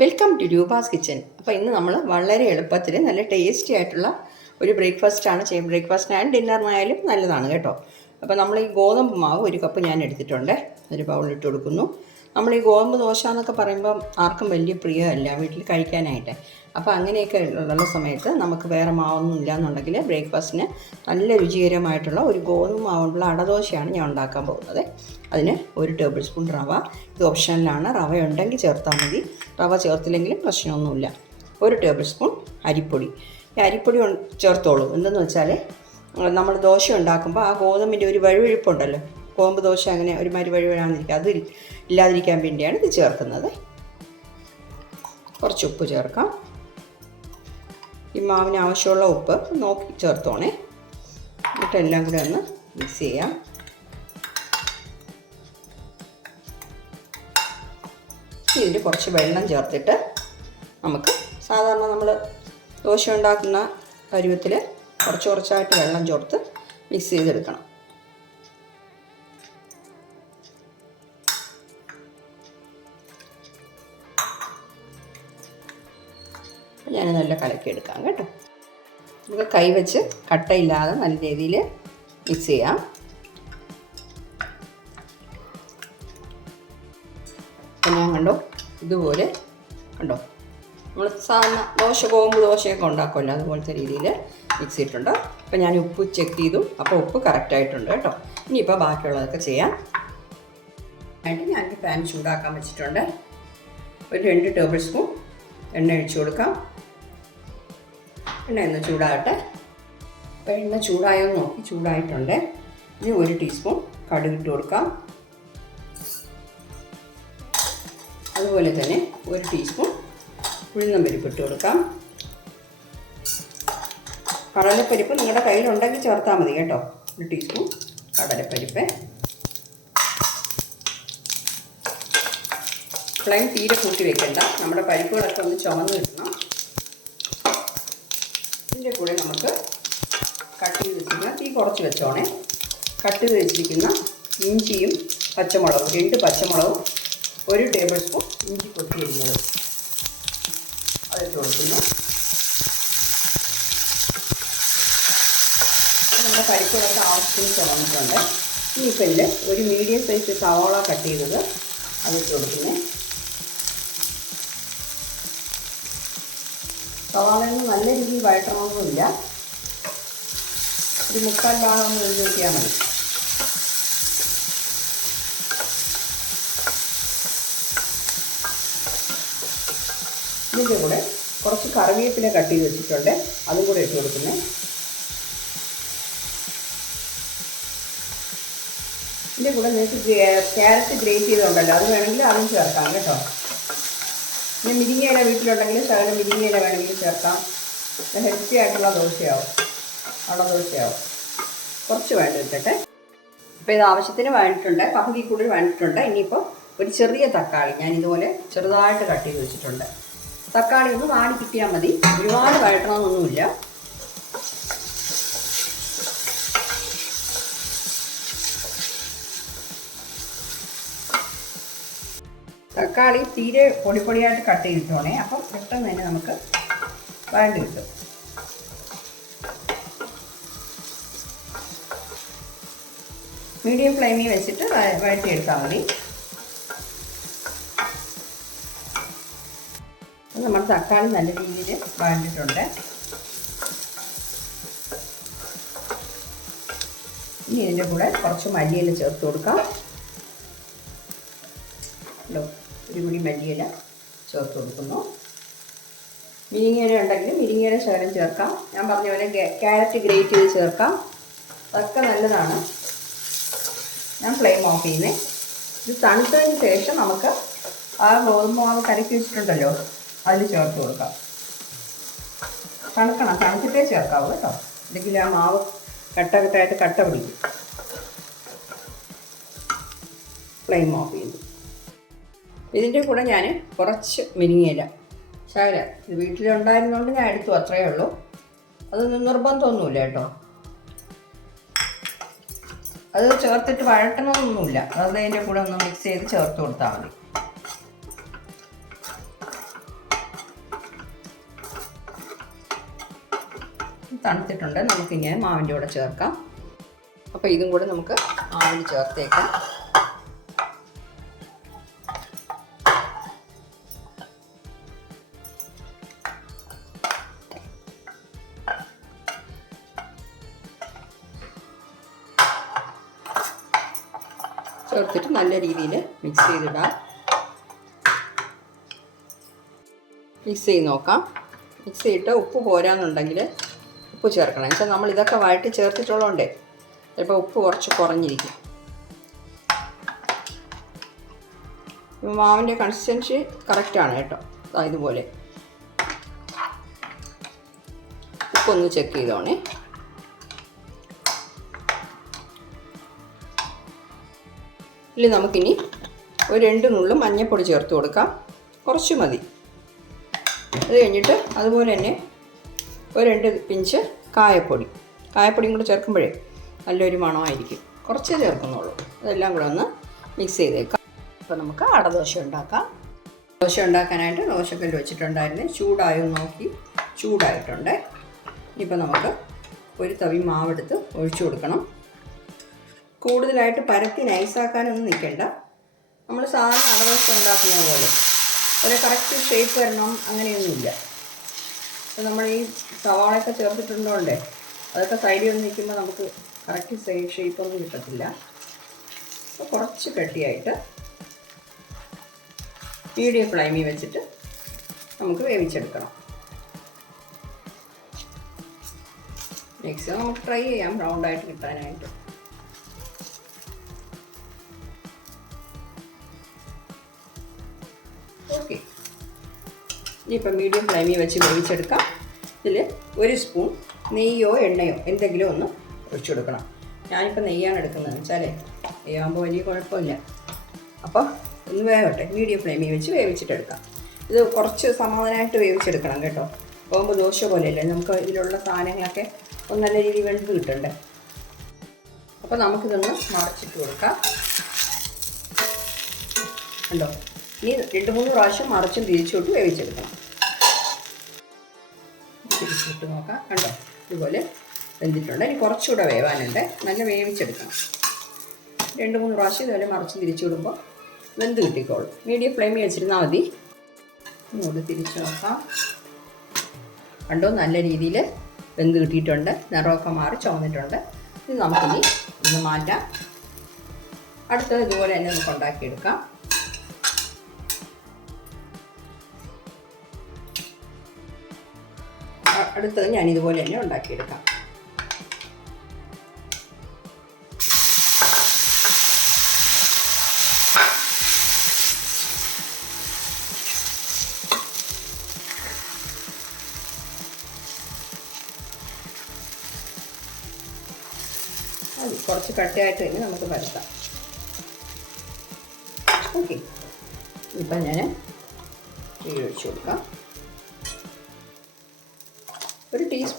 welcome to Roopa's kitchen അപ്പോൾ ഇന്ന് നമ്മൾ വളരെ എളുപ്പത്തിൽ നല്ല ടേസ്റ്റി ആയിട്ടുള്ള ഒരു ബ്രേക്ക്ഫാസ്റ്റാണ് ചെയ്യും ബ്രേക്ക്ഫാസ്റ്റ് ആൻഡ് ഡിന്നറിനായാലും നല്ലതാണ് കേട്ടോ അപ്പോൾ നമ്മൾ ഈ ഗോതമ്പ് മാവ് ഒരു കപ്പ് ഞാൻ എടുത്തിട്ടുണ്ട് ഒരു ബൗളിൽ ഇട്ട് കൊടുക്കുന്നു നമ്മൾ ഈ ഗോതമ്പ് ദോശ എന്നൊക്കെ പറയുമ്പം ആർക്കും വലിയ പ്രിയമല്ല വീട്ടിൽ കഴിക്കാനായിട്ട് അപ്പോൾ അങ്ങനെയൊക്കെ ഉള്ള സമയത്ത് നമുക്ക് വേറെ മാവൊന്നും ഇല്ല എന്നുണ്ടെങ്കിൽ ബ്രേക്ക്ഫാസ്റ്റിന് നല്ല രുചികരമായിട്ടുള്ള ഒരു ഗോതമ്പ് മാവുള്ള അടദോശയാണ് ഞാൻ ഉണ്ടാക്കാൻ പോകുന്നത് അതിന് ഒരു ടേബിൾ സ്പൂൺ റവ ഇത് ഓപ്ഷനിലാണ് റവ ഉണ്ടെങ്കിൽ ചേർത്താൽ മതി റവ ചേർത്തില്ലെങ്കിലും പ്രശ്നമൊന്നുമില്ല ഒരു ടേബിൾ സ്പൂൺ അരിപ്പൊടി ഈ അരിപ്പൊടി ചേർത്തോളൂ എന്തെന്ന് വെച്ചാൽ നമ്മൾ ദോശ ഉണ്ടാക്കുമ്പോൾ ആ ഗോതമ്പിൻ്റെ ഒരു വഴുവഴുപ്പുണ്ടല്ലോ കോമ്പ് ദോശ അങ്ങനെ ഒരുമാതിരി വഴുവഴാന്നിരിക്കും അത് ഇല്ലാതിരിക്കാൻ വേണ്ടിയാണ് ഇത് ചേർക്കുന്നത് കുറച്ച് ഉപ്പ് ചേർക്കാം ഈ മാവിന് ആവശ്യമുള്ള ഉപ്പ് നോക്കി ചേർത്തോണേ എന്നിട്ട് എല്ലാം കൂടെ ഒന്ന് മിക്സ് ചെയ്യാം ഇതിൽ കുറച്ച് വെള്ളം ചേർത്തിട്ട് നമുക്ക് സാധാരണ നമ്മൾ ദോശ ഉണ്ടാക്കുന്ന പരുവത്തിൽ കുറച്ച് കുറച്ചായിട്ട് വെള്ളം ചേർത്ത് മിക്സ് ചെയ്തെടുക്കണം നല്ല കലക്കിയെടുക്കാം കേട്ടോ നമുക്ക് കൈ വെച്ച് കട്ടയില്ലാതെ നല്ല രീതിയിൽ മിക്സ് ചെയ്യാം അപ്പം ഞാൻ കണ്ടോ ഇതുപോലെ കണ്ടോ നമ്മൾ സാധാരണ ദോശ ഗോമ്പ് ദോശയൊക്കെ ഉണ്ടാക്കുമല്ലോ അതുപോലത്തെ രീതിയിൽ മിക്സ് ചെയ്തിട്ടുണ്ട് അപ്പോൾ ഞാൻ ഉപ്പ് ചെക്ക് ചെയ്തു അപ്പോൾ ഉപ്പ് കറക്റ്റായിട്ടുണ്ട് കേട്ടോ ഇനിയിപ്പോൾ ബാക്കിയുള്ളതൊക്കെ ചെയ്യാം ആയിട്ട് ഞാൻ പാൻ ചൂടാക്കാൻ വെച്ചിട്ടുണ്ട് ഒരു രണ്ട് ടേബിൾ സ്പൂൺ എണ്ണ ഒഴിച്ചു കൊടുക്കാം എണ്ണ ഒന്ന് ചൂടാകട്ടെ അപ്പോൾ എണ്ണ ചൂടായോ നോക്കി ചൂടായിട്ടുണ്ട് ഇനി ഒരു ടീസ്പൂൺ കടുക് ഇട്ട് കൊടുക്കാം അതുപോലെ തന്നെ ഒരു ടീസ്പൂൺ ഉഴുന്നം പരിപ്പ് ഇട്ട് കൊടുക്കാം കടലപ്പരിപ്പ് നിങ്ങളുടെ കയ്യിലുണ്ടെങ്കിൽ ചേർത്താൽ മതി കേട്ടോ ഒരു ടീസ്പൂൺ കടലപ്പരിപ്പ് ഫ്ലൈം തീരെ കൂട്ടി വെക്കണ്ട നമ്മുടെ പരിപ്പുകളൊക്കെ ഒന്ന് ചുമന്ന് കിട്ടണം ഇതിൻ്റെ കൂടെ നമുക്ക് കട്ട് ചെയ്ത് വെച്ചിരിക്കുന്ന തീ കുറച്ച് വെച്ചോണേ കട്ട് ചെയ്ത് വെച്ചിരിക്കുന്ന ഇഞ്ചിയും പച്ചമുളകും രണ്ട് പച്ചമുളകും ഒരു ടേബിൾ സ്പൂൺ ഇഞ്ചി കൊത്തിയിരുന്നത് അതിട്ട് കൊടുക്കുന്നു നമ്മുടെ പരിപ്പുകളൊക്കെ ആവശ്യത്തിന് ചുമന്നിട്ടുണ്ട് ഈ ഇതിൽ ഒരു മീഡിയം സൈസ് സവാള കട്ട് ചെയ്തത് അതിട്ട് കൊടുക്കുന്നത് സവാളയൊന്നും നല്ല രീതിയിൽ വഴറ്റണമൊന്നുമില്ല ഒരു മുക്കാൽ ഭാഗം ഒന്ന് എഴുതി നോക്കിയാൽ മതി ഇതിൻ്റെ കൂടെ കുറച്ച് കറിവേപ്പില കട്ട് ചെയ്ത് വെച്ചിട്ടുണ്ട് അതും കൂടെ ഇട്ട് കൊടുക്കുന്നത് ഇതിൻ്റെ കൂടെ നിങ്ങൾക്ക് ക്യാരറ്റ് ഗ്രേറ്റ് ചെയ്തുണ്ടല്ലോ അത് വേണമെങ്കിൽ അതും ചേർക്കാം കേട്ടോ പിന്നെ മിരിങ്ങയില വീട്ടിലുണ്ടെങ്കിൽ ശകലം മിരിങ്ങയില വേണമെങ്കിൽ ചേർക്കാം ഹെൽത്തി ആയിട്ടുള്ള ദോശയാവും അവിടെ ദോശയാവും കുറച്ച് വേണ്ടി വെക്കട്ടെ അപ്പോൾ ഇത് ആവശ്യത്തിന് വേണ്ടിയിട്ടുണ്ട് പകുതി കൂടി വേണ്ടിയിട്ടുണ്ട് ഇനിയിപ്പോൾ ഒരു ചെറിയ തക്കാളി ഞാൻ ഇതുപോലെ ചെറുതായിട്ട് കട്ട് ചെയ്ത് വെച്ചിട്ടുണ്ട് തക്കാളി ഒന്ന് വാടി കിട്ടിയാൽ മതി ഒരുപാട് വഴട്ടണമെന്നൊന്നുമില്ല തക്കാളി തീരെ പൊടിപ്പൊടിയായിട്ട് കട്ട് ചെയ്തിട്ടോണേ അപ്പം പെട്ടെന്ന് തന്നെ നമുക്ക് വഴണ്ട് കിട്ടും മീഡിയം ഫ്ലെയിമിൽ വെച്ചിട്ട് വഴറ്റിയെടുത്താൽ മതി നമ്മൾ തക്കാളി നല്ല രീതിയിൽ വഴണ്ടിട്ടുണ്ട് ഇനി ഇതിൻ്റെ കൂടെ കുറച്ച് മല്ലിയില ചേർത്ത് കൊടുക്കാം ഇത്തിരി കൂടി മല്ലിയില ചേർത്ത് കൊടുക്കുന്നു മുരിങ്ങയില ഉണ്ടെങ്കിൽ മുരിങ്ങയില ശകലം ചേർക്കാം ഞാൻ പറഞ്ഞ പോലെ ക്യാരറ്റ് ഗ്രേറ്റ് ചെയ്ത് ചേർക്കാം അതൊക്കെ നല്ലതാണ് ഞാൻ ഫ്ലെയിം ഓഫ് ചെയ്യുന്നേ ഇത് തണുത്തതിന് ശേഷം നമുക്ക് ആ ഗോതമ്പ് മാവ് കരക്കി വെച്ചിട്ടുണ്ടല്ലോ അതിൽ ചേർത്ത് കൊടുക്കാം തണുക്കണം തണുത്തിട്ടേ ചേർക്കാവൂ കേട്ടോ അല്ലെങ്കിൽ ആ മാവ് കട്ടകട്ടായിട്ട് കട്ട പിടിക്കും ഫ്ലെയിം ഓഫ് ഇതിൻ്റെ കൂടെ ഞാൻ കുറച്ച് മിനിങ്ങിയില ശകല ഇത് വീട്ടിലുണ്ടായിരുന്നതുകൊണ്ട് ഞാൻ എടുത്തു അത്രയേ ഉള്ളൂ അതൊന്നും നിർബന്ധമൊന്നുമില്ല കേട്ടോ അത് ചേർത്തിട്ട് വഴട്ടണമെന്നൊന്നുമില്ല അതായത് അതിൻ്റെ കൂടെ ഒന്ന് മിക്സ് ചെയ്ത് ചേർത്ത് കൊടുത്താൽ മതി തണുത്തിട്ടുണ്ട് നമുക്കിങ്ങനെ മാവിൻ്റെ കൂടെ ചേർക്കാം അപ്പോൾ ഇതും കൂടെ നമുക്ക് മാവിന് ചേർത്തേക്കാം ചേർത്തിട്ട് നല്ല രീതിയിൽ മിക്സ് ചെയ്തിടാം മിക്സ് ചെയ്ത് നോക്കാം മിക്സ് ചെയ്തിട്ട് ഉപ്പ് പോരാന്നുണ്ടെങ്കിൽ ഉപ്പ് ചേർക്കണം വെച്ചാൽ നമ്മൾ ഇതൊക്കെ വഴറ്റി ചേർത്തിട്ടുള്ളതുകൊണ്ടേ ചിലപ്പോൾ ഉപ്പ് കുറച്ച് കുറഞ്ഞിരിക്കും മാവിൻ്റെ കൺസിസ്റ്റൻസി കറക്റ്റാണ് കേട്ടോ ഇതുപോലെ ഉപ്പൊന്ന് ചെക്ക് ചെയ്തോണേ ഇതിൽ നമുക്കിനി ഒരു രണ്ട് നുള്ളും മഞ്ഞൾപ്പൊടി ചേർത്ത് കൊടുക്കാം കുറച്ച് മതി അത് കഴിഞ്ഞിട്ട് അതുപോലെ തന്നെ ഒരു രണ്ട് പിഞ്ച് കായപ്പൊടി കായപ്പൊടിയും കൂടെ ചേർക്കുമ്പോഴേ നല്ലൊരു മണമായിരിക്കും കുറച്ച് ചേർക്കുന്നുള്ളൂ അതെല്ലാം കൂടെ ഒന്ന് മിക്സ് ചെയ്തേക്കാം അപ്പോൾ നമുക്ക് അടദോശ ഉണ്ടാക്കാം ദോശ ഉണ്ടാക്കാനായിട്ട് ദോശക്കല്ല് വെച്ചിട്ടുണ്ടായിരുന്നു ചൂടായോ നോക്കി ചൂടായിട്ടുണ്ട് ഇനിയിപ്പോൾ നമുക്ക് ഒരു തവി മാവെടുത്ത് ഒഴിച്ചു കൊടുക്കണം കൂടുതലായിട്ട് പരത്തി നൈസാക്കാനൊന്നും നിൽക്കേണ്ട നമ്മൾ സാധാരണ അടവസ്ഥ ഉണ്ടാക്കുന്ന പോലെ ഒരു കറക്റ്റ് ഷേപ്പ് വരണം അങ്ങനെയൊന്നുമില്ല അപ്പോൾ നമ്മൾ ഈ സവാളയൊക്കെ ചേർത്തിട്ടുണ്ടോണ്ടേ അതൊക്കെ സൈഡിൽ വന്ന് നിൽക്കുമ്പോൾ നമുക്ക് കറക്റ്റ് സൈ ഷേപ്പൊന്നും കിട്ടത്തില്ല അപ്പോൾ കുറച്ച് കട്ടിയായിട്ട് മീഡിയം ഫ്ലൈമിൽ വെച്ചിട്ട് നമുക്ക് വേവിച്ചെടുക്കണം മാക്സിമം നമുക്ക് ട്രൈ ചെയ്യാം റൗണ്ടായിട്ട് കിട്ടാനായിട്ട് ഓക്കെ ഇപ്പം മീഡിയം ഫ്ലെയിമിൽ വെച്ച് വേവിച്ചെടുക്കാം ഇതിൽ ഒരു സ്പൂൺ നെയ്യോ എണ്ണയോ എന്തെങ്കിലും ഒന്ന് ഒഴിച്ചു കൊടുക്കണം ഞാനിപ്പോൾ നെയ്യാണ് എടുക്കുന്നത് വെച്ചാൽ നെയ്യാകുമ്പോൾ വലിയ കുഴപ്പമില്ല അപ്പോൾ ഒന്ന് വേവട്ടെ മീഡിയം ഫ്ലെയിമിൽ വെച്ച് വേവിച്ചിട്ടെടുക്കാം ഇത് കുറച്ച് സമാധാനമായിട്ട് വേവിച്ചെടുക്കണം കേട്ടോ പോകുമ്പോൾ ദോശ പോലെയല്ലേ നമുക്ക് ഇതിലുള്ള സാധനങ്ങളൊക്കെ ഒന്ന് നല്ല രീതിയിൽ വെന്ത് കിട്ടണ്ടേ അപ്പോൾ നമുക്കിതൊന്ന് മറച്ചിട്ട് കൊടുക്കാം ഉണ്ടോ ഇനി രണ്ട് മൂന്ന് പ്രാവശ്യം മറിച്ചും തിരിച്ചോട്ട് വേവിച്ചെടുക്കണം തിരിച്ചിട്ട് നോക്കാം കണ്ടോ ഇതുപോലെ വെന്തിട്ടുണ്ട് ഇനി കുറച്ചുകൂടെ വേവാനുണ്ട് നല്ല വേവിച്ചെടുക്കണം രണ്ട് മൂന്ന് പ്രാവശ്യം ഇതുപോലെ മറിച്ച് തിരിച്ചിടുമ്പോൾ വെന്ത് കിട്ടിക്കോളും മീഡിയം ഫ്ലെയിമിൽ വെച്ചിരുന്നാൽ മതി ഇങ്ങോട്ട് തിരിച്ചു നോക്കാം കണ്ടോ നല്ല രീതിയിൽ വെന്ത് കിട്ടിയിട്ടുണ്ട് നിറമൊക്കെ മാറി ചുമന്നിട്ടുണ്ട് ഇത് നമുക്കിനി ഒന്ന് മാറ്റാം അടുത്തത് ഇതുപോലെ തന്നെ നമുക്ക് ഉണ്ടാക്കിയെടുക്കാം അടുത്തത് ഞാൻ ഇതുപോലെ തന്നെ ഉണ്ടാക്കിയെടുക്കാം കുറച്ച് കട്ടിയായിട്ട് തന്നെ നമുക്ക് വരുത്താം ഓക്കെ ഇപ്പം ഞാൻ വീഴൊഴിച്ച് കൊടുക്കാം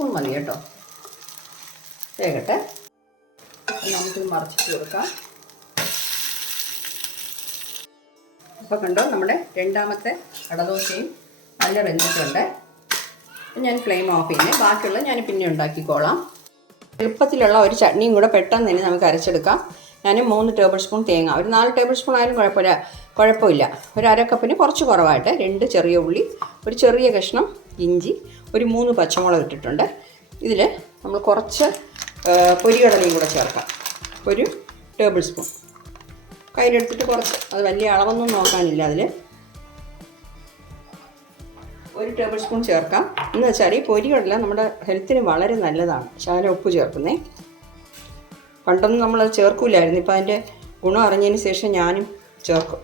സ്പൂൺ മതി കേട്ടോ വേകട്ടെ നമുക്കിത് മറച്ചിട്ട് കൊടുക്കാം അപ്പോൾ കണ്ടോ നമ്മുടെ രണ്ടാമത്തെ കടദോശയും നല്ല വെന്തിട്ടുണ്ട് ഞാൻ ഫ്ലെയിം ഓഫ് ചെയ്യുന്നത് ബാക്കിയുള്ള ഞാൻ പിന്നെ ഉണ്ടാക്കിക്കോളാം എളുപ്പത്തിലുള്ള ഒരു ചട്നിയും കൂടെ പെട്ടെന്ന് തന്നെ നമുക്ക് അരച്ചെടുക്കാം ഞാൻ മൂന്ന് ടേബിൾ സ്പൂൺ തേങ്ങ ഒരു നാല് ടേബിൾ സ്പൂൺ ആയാലും കുഴപ്പമില്ല കുഴപ്പമില്ല ഒരു അര കപ്പിന് കുറച്ച് കുറവായിട്ട് രണ്ട് ചെറിയ ഉള്ളി ഒരു ചെറിയ കഷ്ണം ഇഞ്ചി ഒരു മൂന്ന് പച്ചമുളക് ഇട്ടിട്ടുണ്ട് ഇതിൽ നമ്മൾ കുറച്ച് പൊരികടലയും കൂടെ ചേർക്കാം ഒരു ടേബിൾ സ്പൂൺ കയ്യിലെടുത്തിട്ട് കുറച്ച് അത് വലിയ അളവൊന്നും നോക്കാനില്ല അതിൽ ഒരു ടേബിൾ സ്പൂൺ ചേർക്കാം എന്ന് വെച്ചാൽ ഈ പൊരികടല നമ്മുടെ ഹെൽത്തിന് വളരെ നല്ലതാണ് ശാല ഉപ്പ് ചേർക്കുന്നേ പണ്ടൊന്നും അത് ചേർക്കില്ലായിരുന്നു ഇപ്പം അതിൻ്റെ ഗുണം അറിഞ്ഞതിന് ശേഷം ഞാനും ചേർക്കും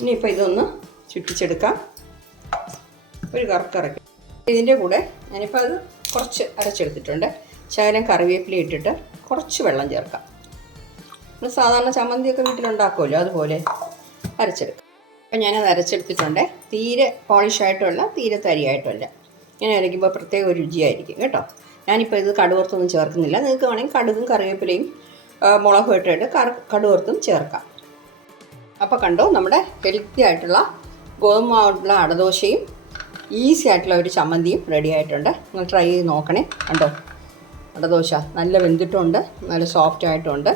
ഇനിയിപ്പോൾ ഇതൊന്ന് ചുറ്റിച്ചെടുക്കാം ഒരു കറക്കറക്കി ഇതിൻ്റെ കൂടെ ഞാനിപ്പോൾ അത് കുറച്ച് അരച്ചെടുത്തിട്ടുണ്ട് ശകലം കറിവേപ്പില ഇട്ടിട്ട് കുറച്ച് വെള്ളം ചേർക്കാം നമ്മൾ സാധാരണ ചമ്മന്തിയൊക്കെ വീട്ടിലുണ്ടാക്കുമല്ലോ അതുപോലെ അരച്ചെടുക്കാം അപ്പം ഞാനത് അരച്ചെടുത്തിട്ടുണ്ട് തീരെ പോളിഷായിട്ടുമല്ല തീരെ തരിയായിട്ടുമല്ല ഇങ്ങനെ അരയ്ക്കുമ്പോൾ പ്രത്യേക ഒരു രുചിയായിരിക്കും കേട്ടോ ഞാനിപ്പോൾ ഇത് കടുവർത്തൊന്നും ചേർക്കുന്നില്ല നിങ്ങൾക്ക് വേണമെങ്കിൽ കടുകും കറിവേപ്പിലയും മുളകും ഇട്ടിട്ട് കറ കടുവർത്തും ചേർക്കാം അപ്പോൾ കണ്ടോ നമ്മുടെ ഹെൽത്തി ആയിട്ടുള്ള ഗോതമ്പ് മാവുള്ള അടദോശയും ഈസി ആയിട്ടുള്ള ഒരു ചമ്മന്തിയും റെഡി ആയിട്ടുണ്ട് നിങ്ങൾ ട്രൈ ചെയ്ത് നോക്കണേ കണ്ടോ ദോശ നല്ല വെന്തിട്ടുണ്ട് നല്ല സോഫ്റ്റ് ആയിട്ടുണ്ട്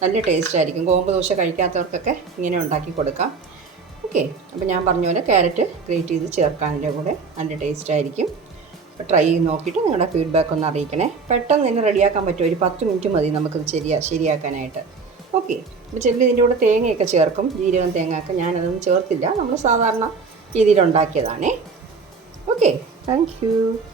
നല്ല ടേസ്റ്റ് ആയിരിക്കും ഗോമ്പ് ദോശ കഴിക്കാത്തവർക്കൊക്കെ ഇങ്ങനെ ഉണ്ടാക്കി കൊടുക്കാം ഓക്കെ അപ്പോൾ ഞാൻ പറഞ്ഞ പോലെ ക്യാരറ്റ് ഗ്രേറ്റ് ചെയ്ത് ചേർക്കാതിൻ്റെ കൂടെ നല്ല ടേസ്റ്റ് ആയിരിക്കും അപ്പോൾ ട്രൈ ചെയ്ത് നോക്കിയിട്ട് നിങ്ങളുടെ ഫീഡ്ബാക്ക് ഒന്ന് അറിയിക്കണേ പെട്ടെന്ന് തന്നെ റെഡിയാക്കാൻ പറ്റും ഒരു പത്ത് മിനിറ്റ് മതി നമുക്കത് ശരിയാ ശരിയാക്കാനായിട്ട് ഓക്കെ അപ്പോൾ ചെല്ലി ഇതിൻ്റെ കൂടെ തേങ്ങയൊക്കെ ചേർക്കും ജീരകം തേങ്ങ ഒക്കെ ഞാനതൊന്നും ചേർത്തില്ല നമ്മൾ സാധാരണ രീതിയിൽ okay thank you